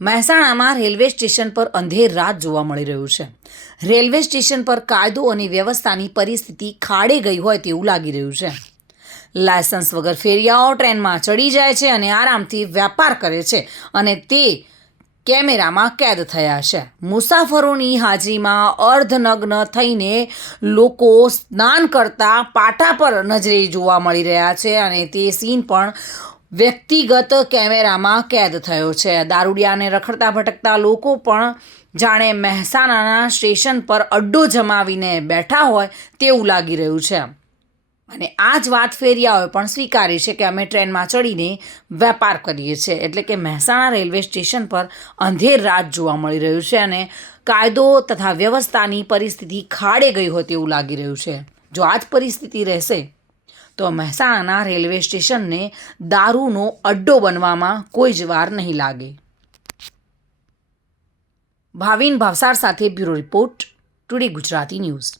મહેસાણામાં railway station પર અંધેર રાત જોવા મળી રહ્યું છે. રેલવે સ્ટેશન પર કાયદો અને વ્યવસ્થાની પરિસ્થિતિ ખાડે ગઈ હોય તેવું લાગી રહ્યું છે. લાયસન્સ વગર ફેરિયાઓ ટ્રેનમાં ચડી જાય છે અને આરામથી વ્યાપાર કરે છે અને તે કેમેરામાં કેદ થયા છે. મુસાફરોની હાજરીમાં અર્ધનગ્ન થઈને લોકો સ્નાન કરતા પાટા પર નજરે જોવા મળી રહ્યા છે અને તે સીન પણ વ્યક્તિગત કેમેરામાં કેદ થયો છે. દારૂડિયાને રખડતા ભટકતા લોકો પણ જાણે મહેસાણાના સ્ટેશન પર અડ્ડો જમાવીને બેઠા હોય તેવું લાગી રહ્યું છે. અને આ જ વાત ફેરિયાઓએ પણ સ્વીકારી છે કે અમે ટ્રેનમાં ચડીને વેપાર કરીએ છીએ. એટલે કે મહેસાણા રેલવે સ્ટેશન પર અંધેર રાત જોવા મળી રહ્યું છે અને કાયદો તથા વ્યવસ્થાની પરિસ્થિતિ ખાડે ગઈ હોય તેવું લાગી રહ્યું છે. જો આ જ પરિસ્થિતિ રહેશે તો મહેસાણાના રેલવે સ્ટેશનને દારૂનો અડ્ડો બનવામાં કોઈ જ વાર નહીં લાગે. ભાવિન ભાવસાર સાથે bureau report, today Gujarati news.